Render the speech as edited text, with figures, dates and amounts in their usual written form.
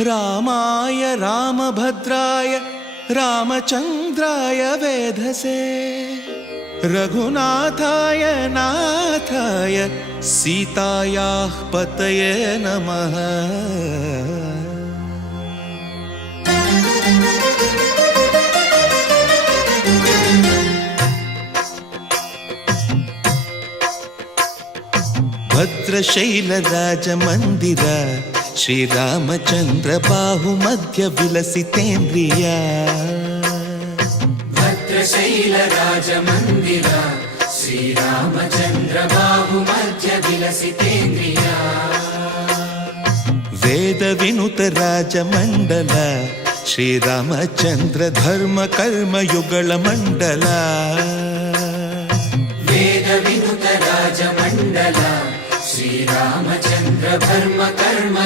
रामाय रामभद्राय रामचन्द्राय वेधसे रघुनाथाय नाथाय सीतायाः पतये नमः। भद्रशैलराजमन्दिर श्रीरामचन्द्र बाहुमध्य विलसितेन्द्रिया। भद्रशैलराजमन्दिर श्रीरामचन्द्र बाहुमध्य विलसितेन्द्रिया। वेदविनुत राजमण्डल श्रीरामचन्द्र धर्म कर्म युगल मण्डल। वेदविनुत राजमण्डल श्रीरामचन्द्र धर्म कर्म